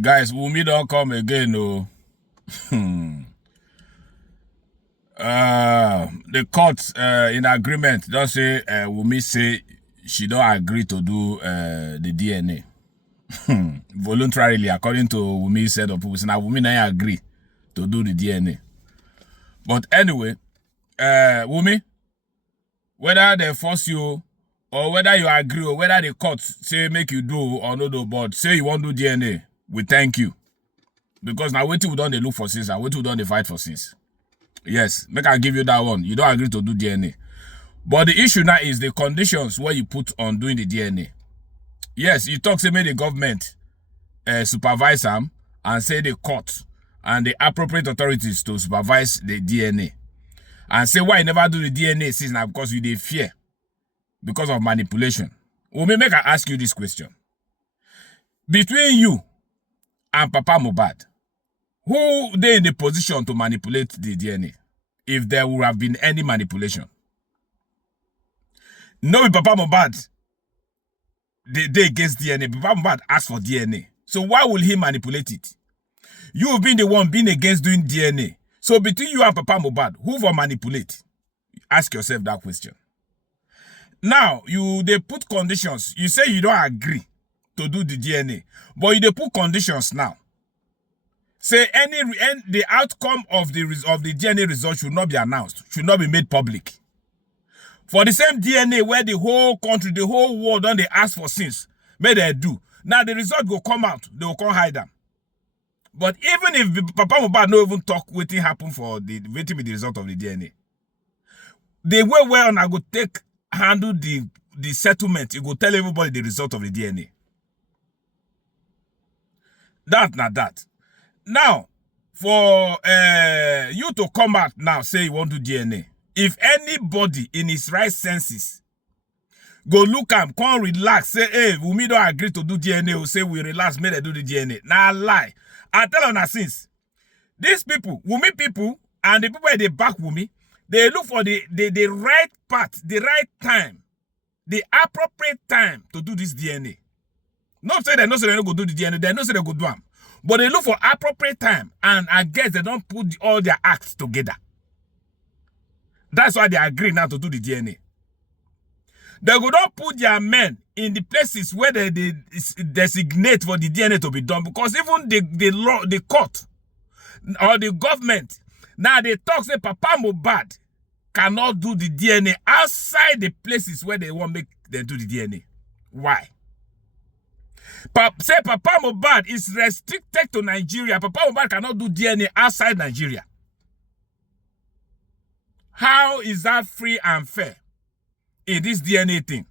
Guys, Wunmi don't come again, no. The court in agreement don't say Wunmi say she don't agree to do the DNA. Voluntarily, according to Wunmi said of people, now Wunmi don't agree to do the DNA. But anyway, Wunmi, whether they force you or whether you agree or whether the court say make you do or no do, but say you won't do DNA, we thank you. Because now wait till we don't look for since and wait till we don't fight for since. Yes, make I give you that one. You don't agree to do DNA. But the issue now is the conditions where you put on doing the DNA. Yes, you talk say make the government supervise them and say the court and the appropriate authorities to supervise the DNA. And say why you never do the DNA since now because you dey fear because of manipulation. Well, make I ask you this question. Between you and Papa Mohbad, who they in the position to manipulate the DNA if there would have been any manipulation? No, Papa Mohbad, they against DNA. Papa Mohbad asked for DNA. So why will he manipulate it? You've been the one being against doing DNA. So between you and Papa Mohbad, who will manipulate? Ask yourself that question. Now, they put conditions. You say you don't agree to do the DNA, but they put conditions now. Say the outcome of the DNA result should not be announced, should not be made public. For the same DNA where the whole country, the whole world don't they ask for since, may they do. Now the result will come out, they will come hide them. But even if Papa Mohbad no even talk waiting happen for waiting with the result of the DNA, the way where I go handle the settlement, it will tell everybody the result of the DNA. That. Now, for you to come out now, say you want to do DNA, if anybody in his right senses go look am, come relax, say, hey, Wunmi don't agree to do DNA, or say we relax, may they do the DNA. Now lie. I tell you since these people, Wunmi people, and the people they back Wunmi, they look for the right path, the right time, the appropriate time to do this DNA. Not say they know say they don't go do the DNA, they know say they go do them. But they look for appropriate time, and I guess they don't put all their acts together. That's why they agree now to do the DNA. They go not put their men in the places where they designate for the DNA to be done, because even the court or the government now they talk say Papa Mohbad cannot do the DNA outside the places where they want make them do the DNA. Why? Say Papa Mohbad is restricted to Nigeria. Papa Mohbad cannot do DNA outside Nigeria. How is that free and fair in this DNA thing?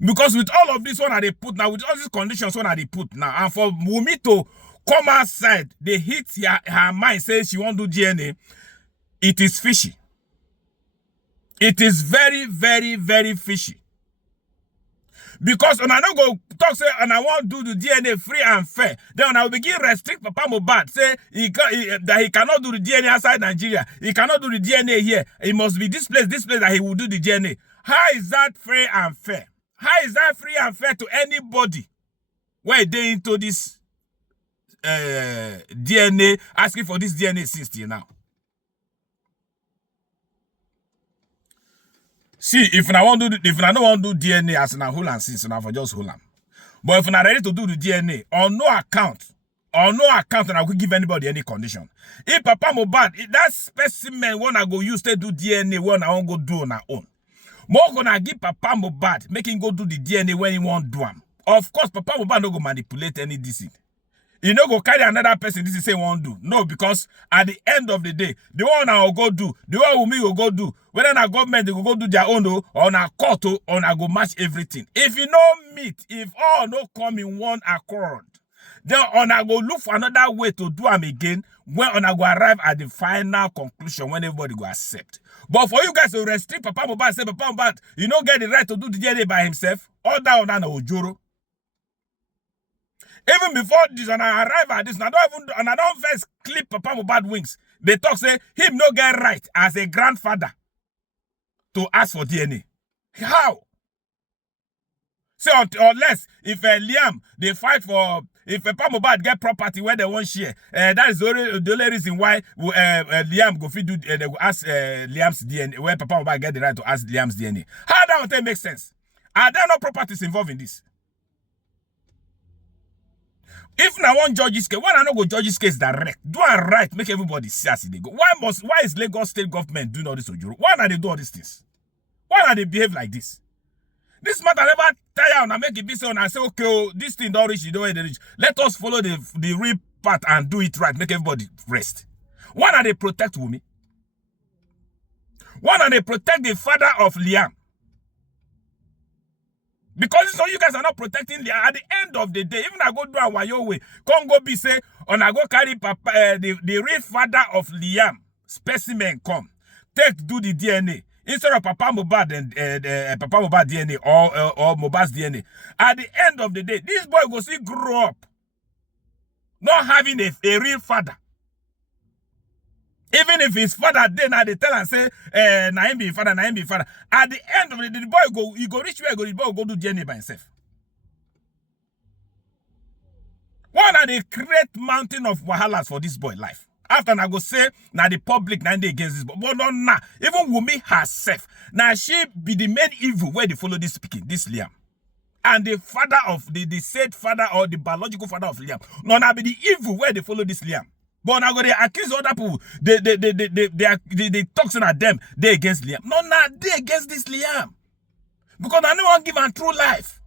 Because with all of this one that they put now, with all these conditions one that they put now, and for Wunmi to come outside, they hit her mind, says she won't do DNA, it is fishy. It is very, very, very fishy. Because when I don't go talk say and I want to do the DNA free and fair, then when I will begin restrict Papa Mohbad, say that he cannot do the DNA outside Nigeria, he cannot do the DNA here, it must be this place that he will do the DNA. How is that free and fair? How is that free and fair to anybody where they into this DNA, asking for this DNA since till now? See, if I don't want to do DNA as an hold and since now for just hold on. But if I'm not ready to do the DNA on no account, and I could give anybody any condition. If Papa Mohbad, if that specimen wanna go use to do DNA, when I won't go do on our own. More gonna give Papa Mohbad, make him go do the DNA when he won't do them. Of course, Papa Mohbad no go manipulate any DC. He no go carry another person this is say won't do. No, because at the end of the day, the one I will go do, the one Wunmi will go do, whether na government they will go do their own or na court or na go match everything. If you no meet, if all no come in one accord, then on I go look for another way to do them again when on I go arrive at the final conclusion when everybody go accept. But for you guys to restrict Papa Mohbad, say Papa Mohbad, you don't get the right to do the DNA by himself, all that on na ojoro. Even before this, and I arrive at this, and I don't first clip Papa Mohbad wings. They talk say him no get right as a grandfather to ask for DNA. How? So unless if Liam they fight for, if Papa Mohbad get property where they won't share, that is the only reason why Liam go fit do they go ask Liam's DNA, where Papa Mohbad get the right to ask Liam's DNA. How that would make sense? Are there no properties involved in this? If now one judge's case, why not go judge's case direct? Do it right, make everybody see as they go. Why is Lagos state government doing all this Ojoro? Why not they do all these things? Why not they behave like this? This matter never tire and make it be so and I say, okay, oh, this thing don't reach, you don't reach. Let us follow the real path and do it right, make everybody rest. Why not they protect Wunmi? Why not they protect the father of Liam? Because so you guys are not protecting Liam. At the end of the day, even I go do a wayo way, come go be say, and I go carry Papa, the real father of Liam specimen come, take do the DNA instead of Papa Mohbad and Papa Mohbad DNA or Mohbad's DNA. At the end of the day, this boy go see grow up not having a real father. Even if his father then they tell and say, na him be father, na him be father. At the end of the day, the boy he go reach where the boy go do DNA by himself. One of the great mountain of wahalas for this boy life. After I go say, now the public now they against this boy. But no, nah. Even Wunmi herself, now she be the main evil where they follow this speaking, this Liam. And the father of the said father or the biological father of Liam. No, now be the evil where they follow this Liam. But now they accuse other people. They talking at them. They against Liam. No, they against this Liam. Because I no one give a true life.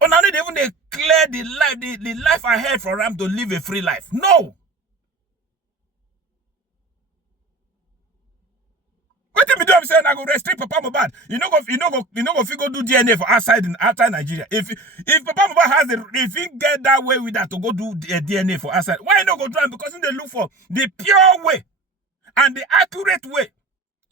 Or now they even clear the life ahead for him to live a free life. No. What if you do? I'm saying I go restrict Papa Mohbad. You know go figure do DNA for outside Nigeria. If Papa Mohbad has if he get that way with that to go do DNA for outside, why not go do it? Because they look for the pure way and the accurate way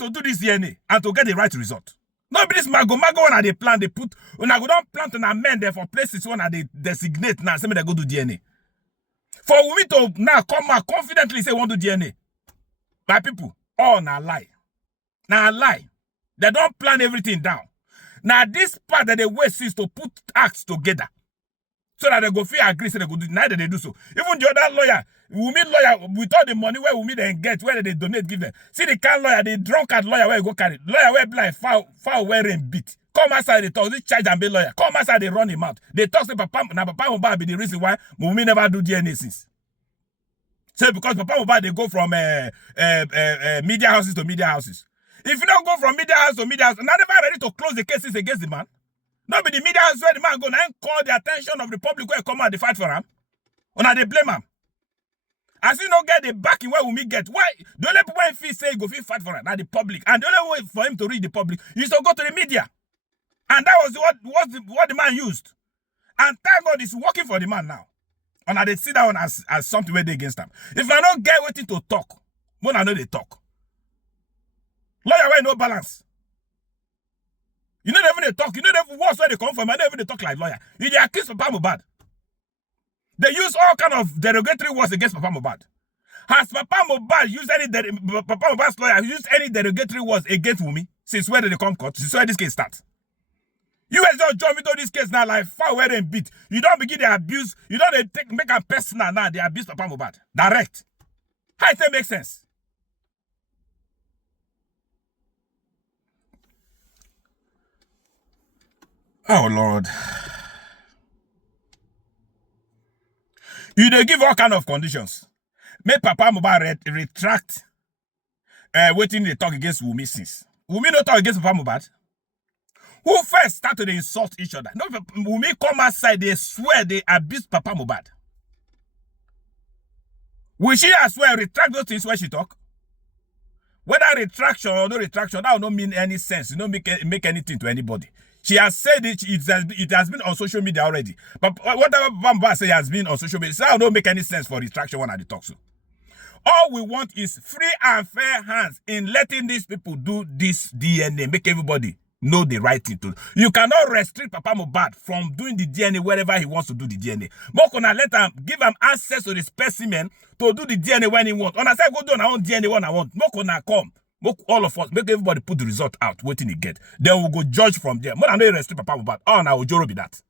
to do this DNA and to get the right result. Not this mago when they plan, they put when I go down plant and amend there for places when they designate now, say they go do DNA. For Wunmi to now come out confidently say want to do DNA. My people, all now lie. Now lie. They don't plan everything down. Now this part that they waste is to put acts together. So that they go feel agree, so they go do neither they do so. Even the other lawyer, Wunmi lawyer, with all the money where Wunmi then get, where they donate, give them. See the kind lawyer, the drunkard lawyer where you go carry. Lawyer where blind, foul wearing beat. Come outside, they talk, this charge and be lawyer. Come outside, they run him out. They talk to Papa Mohbad be the reason why Wunmi never do DNA since. So because Papa Mohbad, they go from media houses to media houses. If you don't go from media house to media house, not ever ready to close the cases against the man. Not be the media house where the man go and call the attention of the public where come out they fight for him. Or now they blame him. As you don't get the backing where Wunmi get. Why? The only people when say go fight for him, now the public. And the only way for him to reach the public is to go to the media. And that was what the man used. And thank God it's working for the man now. And now they see that one as something where they against him. If I don't get waiting to talk, when I know they talk. Lawyer where no balance. You know even they talk. You know even what's where they come from. I don't even they talk like lawyer. You they accuse Papa Mohbad. They use all kind of derogatory words against Papa Mohbad. Has Papa Mohbad used Papa Mohbad's lawyer used any derogatory words against Wunmi since where did they come court? Since where this case starts? You guys don't join me to this case now like far where and beat. You don't begin the abuse. You don't make a personal now. They abuse Papa Mohbad. Direct. How it make sense? Oh, Lord. You they give all kind of conditions. Make Papa Mohbad retract waiting they talk against Wunmi since. Wunmi no talk against Papa Mohbad. Who first started to insult each other? No, Wunmi come outside, they swear they abuse Papa Mohbad. Will she as well retract those things where she talk? Whether retraction or no retraction, that will not mean any sense. It don't make anything to anybody. She has said it has been on social media already. But whatever Bamba say has been on social media, that don't make any sense for retraction when I talk so. All we want is free and fair hands in letting these people do this DNA, make everybody know the right thing to do. You cannot restrict Papa Mohbad from doing the DNA wherever he wants to do the DNA. Mokona let him give him access to the specimen to do the DNA when he wants. On I say go do our own DNA when I want. Mokona come. Make all of us, make everybody put the result out, waiting to get. Then we'll go judge from there. More than no restrict Papa Mohbad. Oh, now Ojoro be that.